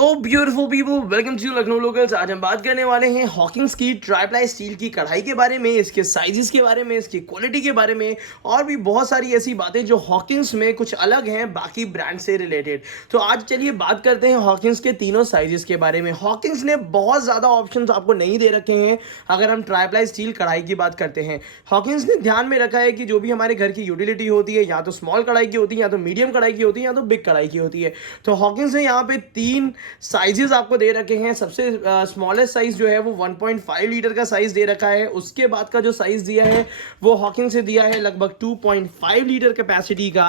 तो beautiful people, welcome to Lucknow locals. आज हम बात करने वाले हैं हॉकिंस की ट्राइप्लाई स्टील की कढ़ाई के बारे में, इसके साइजेस के बारे में, इसकी क्वालिटी के बारे में और भी बहुत सारी ऐसी बातें जो हॉकिंस में कुछ अलग हैं बाकी ब्रांड से रिलेटेड। तो आज चलिए बात करते हैं हॉकिंस के तीनों साइजेस के बारे में। हॉकिंस ने बहुत ज़्यादा ऑप्शंस आपको नहीं दे रखे हैं अगर हम ट्राइप्लाई स्टील कढ़ाई की बात करते हैं। हॉकिंस ने ध्यान में रखा है कि जो भी हमारे घर की यूटिलिटी होती है या तो स्मॉल कढ़ाई की होती है, या तो मीडियम कढ़ाई की होती है, या तो बिग कढ़ाई की होती है। तो हॉकिंस ने यहाँ पे तीन साइजेस आपको दे रखे हैं। सबसे स्मॉलेस्ट साइज जो है वो 1.5 लीटर का साइज दे रखा है। उसके बाद का जो साइज दिया है वो हॉकिंस से दिया है लगभग 2.5 लीटर कैपेसिटी का।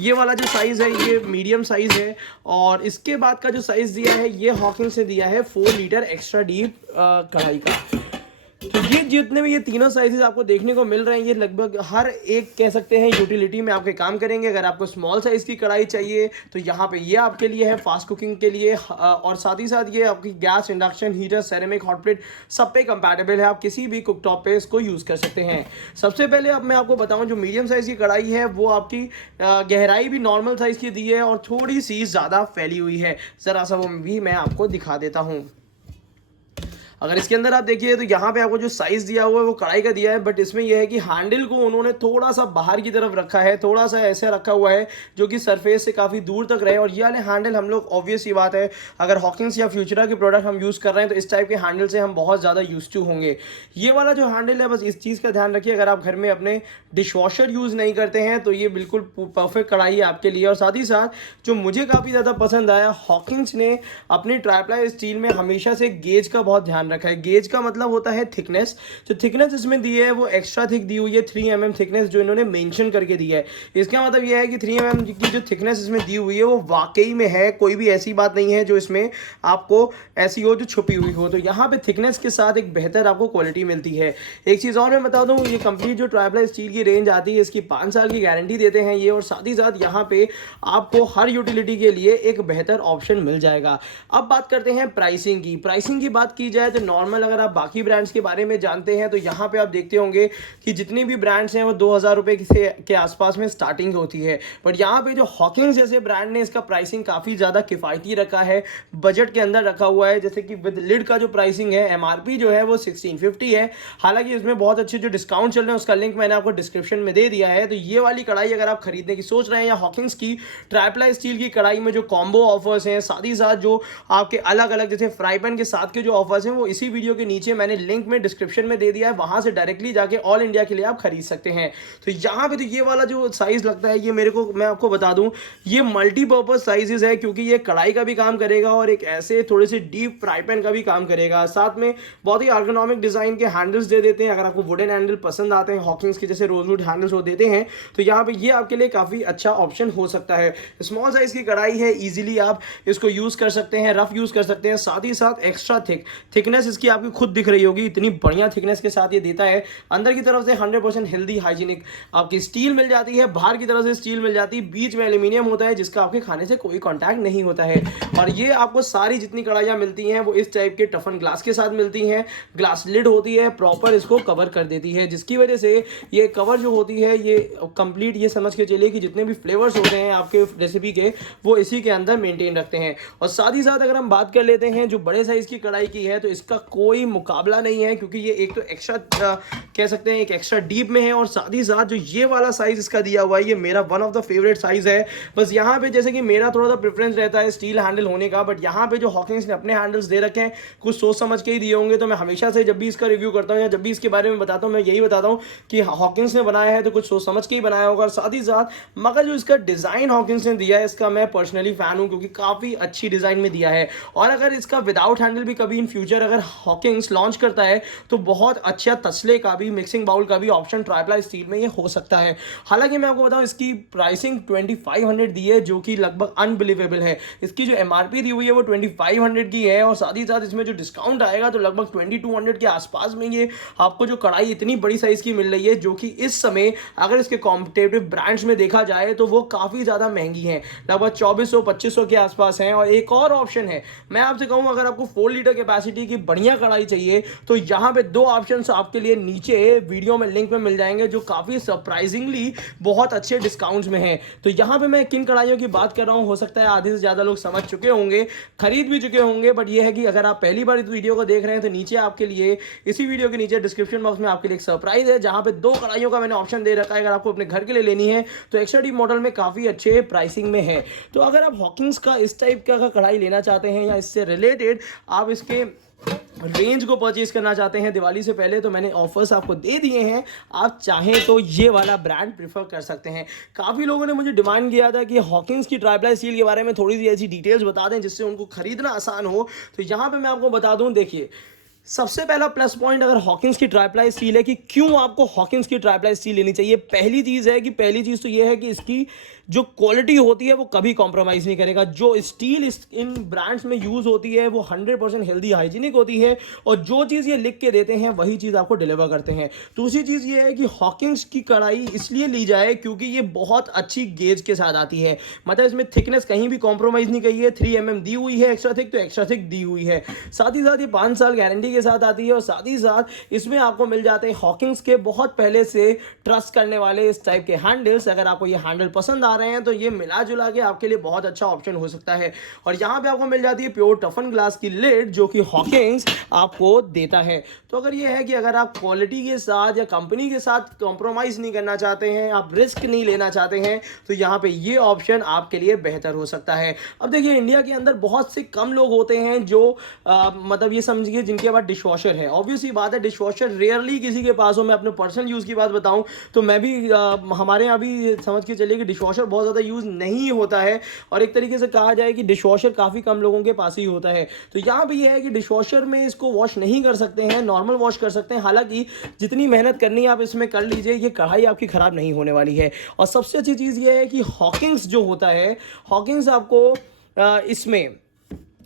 ये वाला जो साइज है ये मीडियम साइज है। और इसके बाद का जो साइज दिया है ये हॉकिंस से दिया है 4 लीटर एक्स्ट्रा डीप कढ़ाई का। तो ये जितने भी ये तीनों साइजेस आपको देखने को मिल रहे हैं, ये लगभग हर एक कह सकते हैं यूटिलिटी में आपके काम करेंगे। अगर आपको स्मॉल साइज की कढ़ाई चाहिए तो यहाँ पे ये आपके लिए है फास्ट कुकिंग के लिए, और साथ ही साथ ये आपकी gas, induction, heater, ceramic, hot plate सब पे कंपैटिबल है। आप किसी भी कुकटॉप पे इसको यूज़ कर सकते हैं। सबसे पहले अब मैं आपको बताऊँ, जो मीडियम साइज़ की कढ़ाई है वो आपकी गहराई भी नॉर्मल साइज़ की दी है और थोड़ी सी ज़्यादा फैली हुई है। ज़रा सा वो भी मैं आपको दिखा देता हूँ। अगर इसके अंदर आप देखिए तो यहाँ पे आपको जो साइज दिया हुआ है वो कढ़ाई का दिया है, बट इसमें यह है कि हैंडल को उन्होंने थोड़ा सा बाहर की तरफ रखा है, थोड़ा सा ऐसे रखा हुआ है जो कि सरफेस से काफ़ी दूर तक रहे। और ये वाले हैंडल हम लोग, ऑब्वियस ही बात है, अगर हॉकिंस या फ्यूचरा के प्रोडक्ट हम यूज़ कर रहे हैं तो इस टाइप के हैंडल से हम बहुत ज़्यादा यूज टू होंगे। ये वाला जो हैंडल है, बस इस चीज़ का ध्यान रखिए, अगर आप घर में अपने डिश वॉशर यूज़ नहीं करते हैं तो ये बिल्कुल परफेक्ट कढ़ाई है आपके लिए। और साथ ही साथ जो मुझे काफ़ी ज़्यादा पसंद आया, हॉकिंस ने अपनी ट्राइप्लाई स्टील में हमेशा से गेज का बहुत ध्यान रखा है। गेज का मतलब होता है थिकनेस। जो थिकनेस इसमें दी है वो एक्स्ट्रा थिक दी हुई है, 3 mm थिकनेस जो इन्होंने मेंशन करके दी है। इसका मतलब यह है कि 3 mm की जो थिकनेस इसमें दी हुई है वो वाकई में है, कोई भी ऐसी बात नहीं है जो इसमें आपको ऐसी हो जो छुपी हुई हो। तो यहाँ पे थिकनेस के साथ एक बेहतर आपको क्वालिटी मिलती है। एक चीज़ और मैं बता दूँ, ये कंप्लीट जो ट्राइप्लाई स्टील की रेंज आती है इसकी 5 साल की गारंटी देते हैं ये, और साथ ही साथ यहाँ पे आपको हर यूटिलिटी के लिए एक बेहतर ऑप्शन मिल जाएगा। अब बात करते हैं प्राइसिंग की। प्राइसिंग की बात की जाए तो नॉर्मल, अगर आप बाकी ब्रांड्स के बारे में जानते हैं तो यहाँ पे आप देखते होंगे कि जितनी भी ब्रांड्स हैं वो 2000 रुपये के आसपास में स्टार्टिंग होती है। बट यहाँ पे जो हॉकिंस जैसे ब्रांड ने इसका प्राइसिंग काफ़ी ज़्यादा किफ़ायती रखा है, बजट के अंदर रखा हुआ है। जैसे कि विद लिड का जो प्राइसिंग है, एमआरपी जो है वो 1650 है। हालांकि इसमें बहुत अच्छे जो डिस्काउंट चल रहे हैं उसका लिंक मैंने आपको डिस्क्रिप्शन में दे दिया है। तो ये वाली कढ़ाई अगर आप खरीदने की सोच रहे हैं, या हॉकिंस की ट्राइप्लाई स्टील की कढ़ाई में जो कॉम्बो ऑफर्स हैं, साथ ही साथ जो आपके अलग अलग जैसे फ्राई पैन के साथ के जो ऑफर्स हैं, वो इसी वीडियो के नीचे मैंने लिंक में डिस्क्रिप्शन में दे दिया है। वहां से डायरेक्टली जाके ऑल इंडिया के लिए आप खरीद सकते हैं। तो यहाँ पे तो ये वाला जो साइज लगता है, ये मेरे को, मैं आपको बता दूं, ये मल्टीपर्पज साइजेस है, क्योंकि ये कढ़ाई का भी काम करेगा और एक ऐसे थोड़े से डीप फ्राई पैन का भी काम करेगा। साथ में बहुत ही आर्गोनॉमिक डिजाइन के हैंडल्स दे देते हैं। अगर आपको वुडन हैंडल पसंद आते हैं, हॉकिंस के जैसे रोजवुड हैंडल्स वो देते हैं, तो यहाँ पे ये आपके लिए काफी अच्छा ऑप्शन हो सकता है। स्मॉल साइज की कढ़ाई है, इजीली आप इसको यूज कर सकते हैं, रफ यूज कर सकते हैं। साथ ही साथ एक्स्ट्रा थिकनेस इसकी आपकी खुद दिख रही होगी, इतनी बढ़िया थिकनेस के साथ ये देता है। अंदर की तरफ से 100% हेल्दी हाइजीनिक आपकी स्टील मिल जाती है, बाहर की तरफ से स्टील मिल जाती है, बीच में एल्यूमिनियम होता है जिसका आपके खाने से कोई कांटेक्ट नहीं होता है। और ये आपको सारी जितनी कढ़ाइयाँ मिलती हैं वो इस टाइप के टफन ग्लास के साथ मिलती हैं। ग्लास लिड होती है, प्रॉपर इसको कवर कर देती है, जिसकी वजह से ये कवर जो होती है ये कंप्लीट, ये समझ के चलिए कि जितने भी फ्लेवर्स होते हैं आपके रेसिपी के वो इसी के अंदर मेंटेन रखते हैं। और साथ ही साथ अगर हम बात कर लेते हैं जो बड़े साइज की कढ़ाई की है, तो इसका कोई मुकाबला नहीं है, क्योंकि ये एक तो एक्स्ट्रा कह सकते हैं एक एक्स्ट्रा डीप में है, और साथ ही साथ जो ये वाला साइज इसका दिया हुआ है ये मेरा one of the favourite size है। बस यहाँ पे जैसे कि मेरा थोड़ा सा प्रेफरेंस रहता है स्टील हैंडल होने का, बट यहाँ पे जो हॉकिंस ने अपने हैंडल्स दे रखे हैं कुछ सोच समझ के ही दिए होंगे। तो मैं हमेशा से जब भी इसका रिव्यू करता हूँ या जब भी इसके बारे में बताता हूँ, मैं यही बताता हूँ कि हॉकिंस ने बनाया है तो कुछ सोच समझ के ही बनाया होगा। और साथ ही साथ मगर जो इसका डिजाइन हॉकिंस ने दिया है, इसका मैं पर्सनली फैन हूँ, क्योंकि काफी अच्छी डिजाइन में दिया है। और अगर इसका विदाउट हैंडल भी कभी इन फ्यूचर अगर हॉकिंस लॉन्च करता है तो बहुत अच्छा तसले का भी, मिक्सिंग बाउल का भी ऑप्शन ट्राइप्लाई स्टील में ये हो सकता है। हालांकि मैं आपको बताऊं इसकी प्राइसिंग 2500 दी है, जो कि लगभग अनबिलीवेबल है। इसकी जो एमआरपी दी हुई है वो 2500 की है, और साथ ही साथ इसमें जो डिस्काउंट आएगा तो लगभग 2200 के आसपास में ये आपको जो कढ़ाई इतनी बड़ी साइज की मिल रही है, जो कि इस समय अगर इसके कॉम्पिटेटिव ब्रांड्स में देखा जाए तो वो काफी ज्यादा महंगी है, लगभग 2400-2500 के आसपास है। और एक और ऑप्शन है, मैं आपसे कहूं, अगर आपको 4 लीटर कैपेसिटी की बढ़िया कढ़ाई चाहिए तो यहाँ पे दो ऑप्शन आपके लिए नीचे वीडियो में लिंक में मिल जाएंगे जो काफ़ी सरप्राइजिंगली बहुत अच्छे डिस्काउंट्स में हैं। तो यहाँ पे मैं किन कढ़ाइयों की बात कर रहा हूँ, हो सकता है आधे से ज़्यादा लोग समझ चुके होंगे, खरीद भी चुके होंगे, बट ये है कि अगर आप पहली बार इस वीडियो को देख रहे हैं तो नीचे आपके लिए इसी वीडियो के नीचे डिस्क्रिप्शन बॉक्स में आपके लिए एक सरप्राइज है जहाँ पे दो कढ़ाइयों का मैंने ऑप्शन दे रखा है। अगर आपको अपने घर के लिए लेनी है तो एक्स्ट्रा डीप मॉडल में काफ़ी अच्छे प्राइसिंग में है। तो अगर आप हॉकिंग्स का इस टाइप का कढ़ाई लेना चाहते हैं या इससे रिलेटेड आप इसके रेंज को परचेज करना चाहते हैं दिवाली से पहले, तो मैंने ऑफर्स आपको दे दिए हैं। आप चाहें तो ये वाला ब्रांड प्रीफर कर सकते हैं। काफ़ी लोगों ने मुझे डिमांड किया था कि हॉकिंग्स की ट्राइप्लाई स्टील के बारे में थोड़ी सी ऐसी डिटेल्स बता दें जिससे उनको खरीदना आसान हो। तो यहाँ पे मैं आपको बता दूं, देखिए सबसे पहला प्लस पॉइंट अगर हॉकिंग्स की ट्राइप्लाई स्टील है कि क्यों आपको हॉकिंग्स की ट्राइप्लाई स्टील लेनी चाहिए। पहली चीज़ तो ये है कि इसकी जो क्वालिटी होती है वो कभी कॉम्प्रोमाइज़ नहीं करेगा। जो स्टील इन ब्रांड्स में यूज़ होती है वो 100% हेल्दी हाइजीनिक होती है और जो चीज़ ये लिख के देते हैं वही चीज़ आपको डिलीवर करते हैं। दूसरी चीज़ ये है कि हॉकिंग्स की कढ़ाई इसलिए ली जाए क्योंकि ये बहुत अच्छी गेज के साथ आती है, मतलब इसमें थिकनेस कहीं भी कॉम्प्रोमाइज़ नहीं की है। 3 mm दी हुई है एक्स्ट्रा थिक, तो एक्स्ट्रा थिक दी हुई है। साथ ही साथ ये 5 साल गारंटी के साथ आती है और साथ ही साथ इसमें आपको मिल जाते हैं हॉकिंग्स के बहुत पहले से ट्रस्ट करने वाले इस टाइप के हैंडल्स। अगर आपको ये हैंडल पसंद आ रहे हैं तो ये मिला जुला के आपके लिए बहुत अच्छा ऑप्शन हो सकता है। और यहाँ पे आपको मिल जाती है प्योर टफन ग्लास की लिड जो कि हॉकिंग्स आपको देता है। तो अगर ये है कि अगर आप क्वालिटी के साथ या कंपनी के साथ कॉम्प्रोमाइज़ नहीं करना चाहते हैं, आप रिस्क नहीं लेना चाहते हैं, तो यहाँ पे ये ऑप्शन आपके लिए बेहतर हो सकता है। अब देखिए इंडिया के अंदर बहुत से कम लोग होते हैं जो मतलब ये समझिए जिनके पास डिश वॉशर है। ऑब्वियसली बात है डिश वॉशर रेयरली किसी के पास हो। मैं अपने पर्सनल यूज़ की बात बताऊं तो मैं भी हमारे यहाँ भी समझ के चलिए कि डिश वॉशर बहुत ज़्यादा यूज़ नहीं होता है और एक तरीके से कहा जाए कि डिश वॉशर काफ़ी कम लोगों के पास ही होता है। तो यहाँ पे ये है कि डिश वॉशर में इसको वॉश नहीं कर सकते हैं, नॉर्मल वॉश कर सकते हैं। हालांकि जितनी मेहनत करनी है आप इसमें कर लीजिए, ये कढ़ाई आपकी ख़राब नहीं होने वाली है। और सबसे अच्छी चीज़ ये है कि हॉकिंग्स जो होता है, हॉकिंग्स आपको इसमें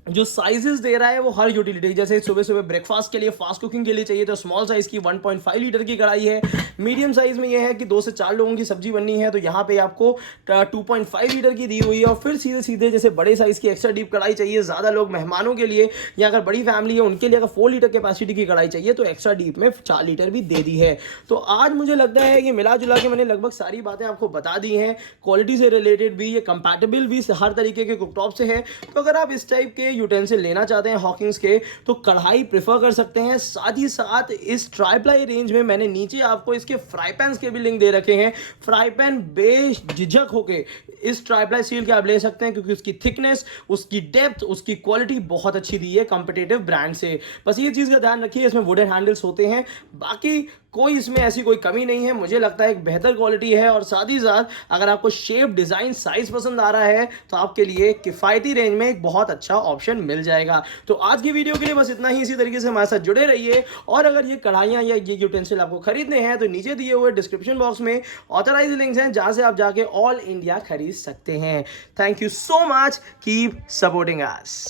जो साइजेस दे रहा है वो हर यूटिलिटी, जैसे सुबह सुबह ब्रेकफास्ट के लिए फास्ट कुकिंग के लिए चाहिए तो स्मॉल साइज की 1.5 लीटर की कढ़ाई है। मीडियम साइज में ये है कि 2 से 4 लोगों की सब्जी बननी है तो यहाँ पे आपको 2.5 लीटर की दी हुई है। और फिर सीधे सीधे जैसे बड़े साइज की एक्स्ट्रा डीप कढ़ाई चाहिए ज़्यादा लोग मेहमानों के लिए या अगर बड़ी फैमिली है उनके लिए अगर 4 लीटर कैपेसिटी की कढ़ाई चाहिए तो एक्स्ट्रा डीप में 4 लीटर भी दे दी है। तो आज मुझे लगता है कि मिला जुला के मैंने लगभग सारी बातें आपको बता दी हैं, क्वालिटी से रिलेटेड भी, ये कंपैटिबल भी हर तरीके के कुकटॉप से है। तो अगर आप इस टाइप के यूटेंसिल लेना चाहते हैं हॉकिंग्स के तो कढ़ाई प्रेफर कर सकते हैं। साथ ही साथ इस ट्राइप्लाई रेंज में मैंने नीचे आपको इसके फ्राई पैन्स के भी लिंक दे रखे हैं। फ्राई पैन बेझिझक होके इस ट्राइप्लाई स्टील के आप ले सकते हैं क्योंकि उसकी थिकनेस, उसकी डेप्थ, उसकी क्वालिटी बहुत अच्छी दी है कंपिटिटिव ब्रांड से। बस ये चीज़ का ध्यान रखिए, इसमें वुडन हैंडल्स होते हैं, बाकी कोई इसमें ऐसी कोई कमी नहीं है। मुझे लगता है एक बेहतर क्वालिटी है और साथ ही साथ अगर आपको शेप, डिज़ाइन, साइज़ पसंद आ रहा है तो आपके लिए किफ़ायती रेंज में एक बहुत अच्छा ऑप्शन मिल जाएगा। तो आज की वीडियो के लिए बस इतना ही। इसी तरीके से हमारे साथ जुड़े रहिए और अगर ये कढ़ाइयाँ या ये यूटेंसिल आपको खरीदने हैं तो नीचे दिए हुए डिस्क्रिप्शन बॉक्स में ऑथराइज लिंक्स हैं जहाँ से आप जाके ऑल इंडिया खरीद सकते हैं। Thank you so much, keep supporting us.